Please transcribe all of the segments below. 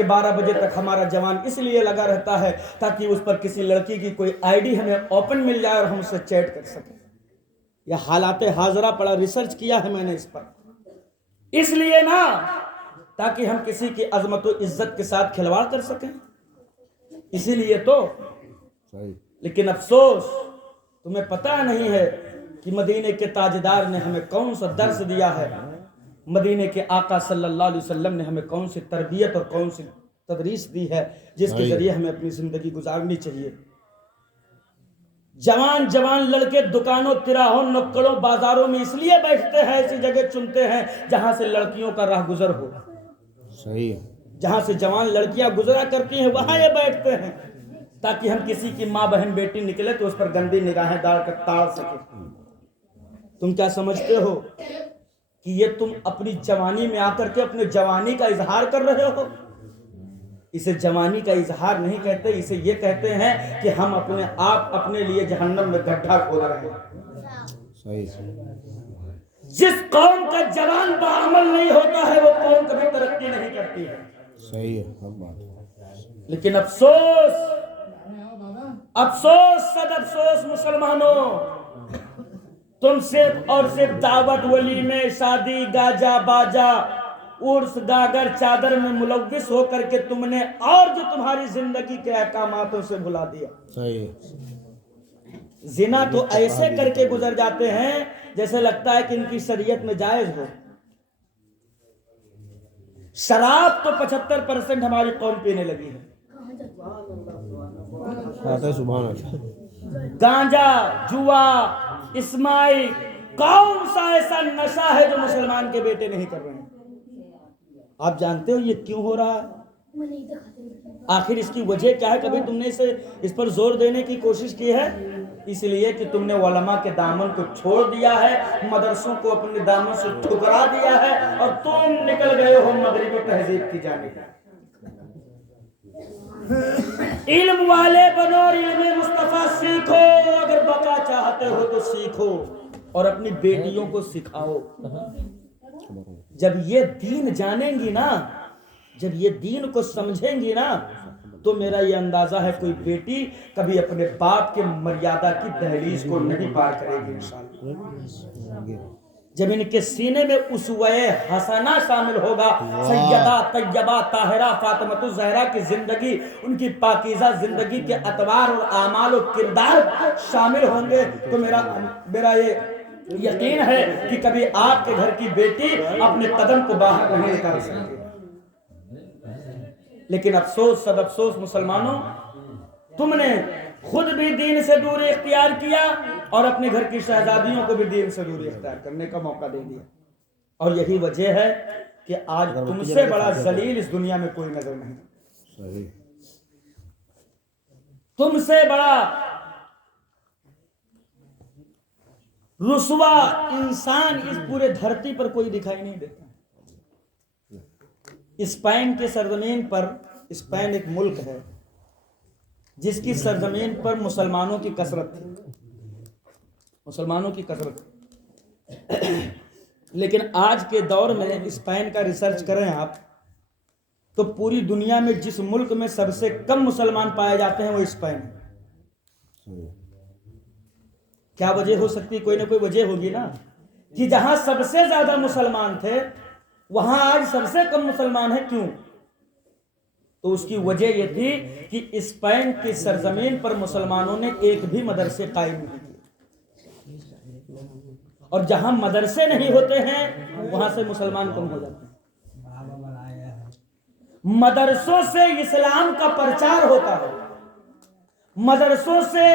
کہ 12 بجے تک ہمارا جوان اس لیے لگا رہتا ہے تاکہ اس پر کسی لڑکی کی کوئی آئی ڈی ہمیں اوپن مل جائے اور ہم اسے چیٹ کر سکیں. یہ حالات حاضرہ پڑا ریسرچ کیا ہے میں نے اس پر. اس لیے نا تاکہ ہم کسی کی عظمت و عزت کے ساتھ کھلواڑ کر سکیں. اسی لیے تو. لیکن افسوس تمہیں پتہ نہیں ہے کہ مدینے کے تاجدار نے ہمیں کون سا درس دیا ہے. مدینے کے آقا صلی اللہ علیہ وسلم نے ہمیں کون سی تربیت اور کون سی تدریس دی ہے جس کے ذریعے ہمیں اپنی زندگی گزارنی چاہیے. جوان جوان لڑکے دکانوں تراہوں نکڑوں بازاروں میں اس لیے بیٹھتے ہیں, ایسی جگہ چنتے ہیں جہاں سے لڑکیوں کا راہ گزر ہو. صحیح ہے. جہاں سے جوان لڑکیاں گزرا کرتی ہیں وہاں یہ بیٹھتے ہیں تاکہ ہم کسی کی ماں بہن بیٹی نکلے تو اس پر گندی نگاہیں ڈال کر تاڑ سکے. تم کیا سمجھتے ہو کہ یہ تم اپنی جوانی میں آ کر کے اپنے جوانی کا اظہار کر رہے ہو؟ اسے جوانی کا اظہار نہیں کہتے, اسے یہ کہتے ہیں کہ ہم اپنے آپ اپنے لیے جہنم میں گڈھا کھود رہے ہیں. جس قوم کا جوان بعمل نہیں ہوتا ہے وہ قوم کبھی ترقی نہیں کرتی ہے. صحیح ہے. لیکن افسوس افسوس صد افسوس مسلمانوں, تم صرف اور صرف دعوت ولیمے شادی گاجا باجا عرس گاگر چادر میں ملوث ہو کر کے تم نے اور جو تمہاری زندگی کے احکاماتوں سے بھلا دیا. زنا تو ایسے کر کے گزر جاتے ہیں جیسے لگتا ہے کہ ان کی شریعت میں جائز ہو. شراب تو 75% ہماری قوم پینے لگی ہے. گانجا جوا اسماعیل کون سا ایسا نشہ ہے جو مسلمان کے بیٹے نہیں کر رہے ہیں؟ آپ جانتے ہو یہ کیوں ہو رہا ہے؟ آخر اس کی وجہ کیا ہے؟ کبھی تم نے اس پر زور دینے کی کوشش کی ہے؟ اس لیے کہ تم نے علماء کے دامن کو چھوڑ دیا ہے, مدرسوں کو اپنے دامن سے ٹھکرا دیا ہے اور تم نکل گئے ہو مغربی تہذیب کی جانب. علم والے بنو اور علم مصطفیٰ سیکھو. اگر بقا چاہتے ہو تو سیکھو اور اپنی بیٹیوں کو سکھاؤ. جب یہ دین جانیں گی نا, جب یہ دین کو سمجھیں گی نا, تو میرا یہ اندازہ ہے کوئی بیٹی کبھی اپنے باپ کے مریادہ کی دہلیز کو نہیں پار کرے گی انشاءاللہ. جب ان کے سینے میں اسوہ حسنہ شامل ہوگا, سیدہ طیبہ طاہرہ فاطمۃ الزہرا کی زندگی, ان کی پاکیزہ زندگی کے اطوار اور اعمال و کردار شامل ہوں گے, تو میرا یہ یقین ہے کہ کبھی آپ کے گھر کی بیٹی اپنے قدم کو باہر نہیں نکال سکتی. لیکن افسوس صد افسوس مسلمانوں, تم نے خود بھی دین سے دوری اختیار کیا اور اپنے گھر کی شہزادیوں کو بھی دین سے دوری اختیار کرنے کا موقع دے دیا. اور یہی وجہ ہے کہ آج تم سے بڑا ذلیل اس دنیا میں کوئی نظر نہیں. تم سے بڑا رسوا انسان اس پورے دھرتی پر کوئی دکھائی نہیں دیتا. اسپین کے سرزمین پر, اسپین ایک ملک ہے جس کی سرزمین پر مسلمانوں کی کثرت تھی, مسلمانوں کی کثرت. لیکن آج کے دور میں اسپین کا ریسرچ کریں آپ تو پوری دنیا میں جس ملک میں سب سے کم مسلمان پائے جاتے ہیں وہ اسپین ہے. کیا وجہ ہو سکتی؟ کوئی نہ کوئی وجہ ہوگی نا, کہ جہاں سب سے زیادہ مسلمان تھے وہاں آج سب سے کم مسلمان ہیں. کیوں؟ تو اس کی وجہ یہ تھی کہ اسپین کی سرزمین پر مسلمانوں نے ایک بھی مدرسے قائم نہیں کیے, اور جہاں مدرسے نہیں ہوتے ہیں وہاں سے مسلمان کم ہو جاتے ہیں. مدرسوں سے اسلام کا پرچار ہوتا ہے, مدرسوں سے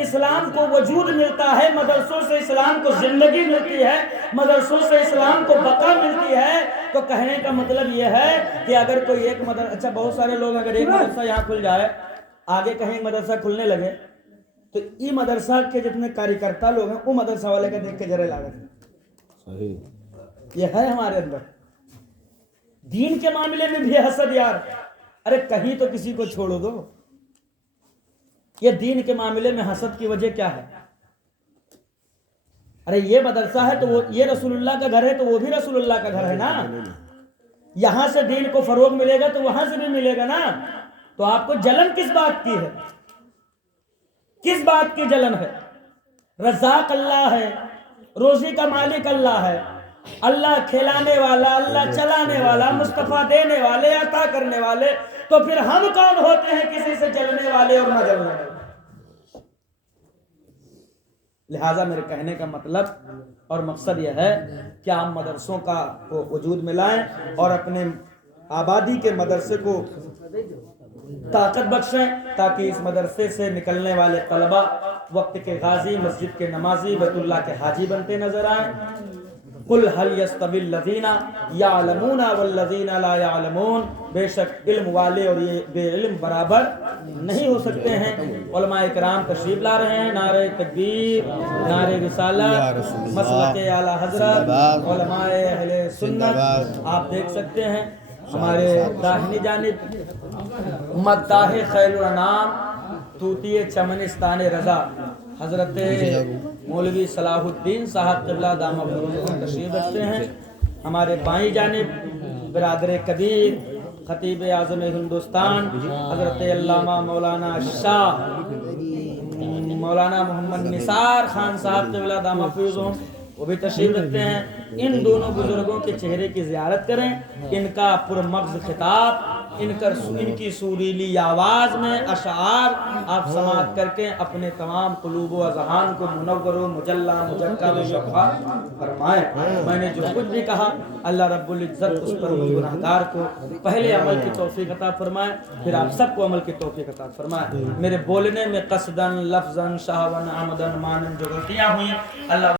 اسلام کو وجود ملتا ہے, مدرسوں سے اسلام کو زندگی ملتی ہے, مدرسوں سے اسلام کو بقا ملتی ہے. تو کہنے کا مطلب یہ ہے کہ اگر کوئی ایک مدرسہ, اچھا بہت سارے لوگ اگر ایک مدرسہ یہاں کھل جائے, آگے کہیں مدرسہ کھلنے لگے, تو ای مدرسہ کے جتنے کاریکرتا لوگ ہیں وہ مدرسہ والے کا دیکھ کے جرے لاگت ہے. یہ ہے ہمارے اندر. دین کے معاملے میں بھی حسد یار. ارے کہیں تو کسی کو چھوڑو دو. یہ دین کے معاملے میں حسد کی وجہ کیا ہے؟ ارے یہ مدرسہ ہے تو وہ, یہ رسول اللہ کا گھر ہے تو وہ بھی رسول اللہ کا گھر ہے نا. یہاں سے دین کو فروغ ملے گا تو وہاں سے بھی ملے گا نا. تو آپ کو جلن کس بات کی ہے؟ کس بات کی جلن ہے؟ رزاق اللہ ہے، روزی کا مالک اللہ ہے، اللہ کھلانے والا، اللہ چلانے والا، مصطفیٰ دینے والے، عطا کرنے والے. تو پھر ہم کون ہوتے ہیں کسی سے جلنے والے اور نہ جلنے والے؟ لہٰذا میرے کہنے کا مطلب اور مقصد یہ ہے کہ آپ مدرسوں کو وجود میں لائیں اور اپنے آبادی کے مدرسے کو طاقت بخشیں، تاکہ اس مدرسے سے نکلنے والے طلباء وقت کے غازی، مسجد کے نمازی، بیت اللہ کے حاجی بنتے نظر آئیں. قل هل يستوي الذين يعلمون والذين لا يعلمون، بے شک علم والے اور یہ بے علم برابر نہیں ہو سکتے ہیں. علماء کرام تشریف لا رہے ہیں. نعرہ تکبیر، نعرہ رسالت، مسلک اعلی حضرت، علماء اہل سنت. آپ دیکھ سکتے ہیں ہمارے داہنی جانب مداح خیر الانام طوطی چمنستان رضا حضرت مولوی صلاح الدین صاحب قبلہ دامہ برکاتہ تشریف رکھتے ہیں. ہمارے بائیں جانب برادر کبیر خطیب اعظم ہندوستان حضرت علامہ مولانا شاہ مولانا محمد نثار خان صاحب قبلہ دامہ فیضوں وہ بھی تشریف رکھتے ہیں. ان دونوں بزرگوں کے چہرے کی زیارت کریں. ان کا پرمغز خطاب، ان کی سریلی آواز میں اشعار آپ سماعت کر کے اپنے تمام قلوب و اذہان کو منور و مجلہ مجکہ و شفا فرمائیں. میں نے جو کچھ بھی کہا اللہ رب العزت اس پر گناہگار کو پہلے عمل کی توفیق عطا فرمائے، پھر آپ سب کو عمل کی توفیق عطا فرمائے. میرے بولنے میں قصدن، لفظن، شہون، عمدن، مانن جو غلطیاں ہوئیں اللہ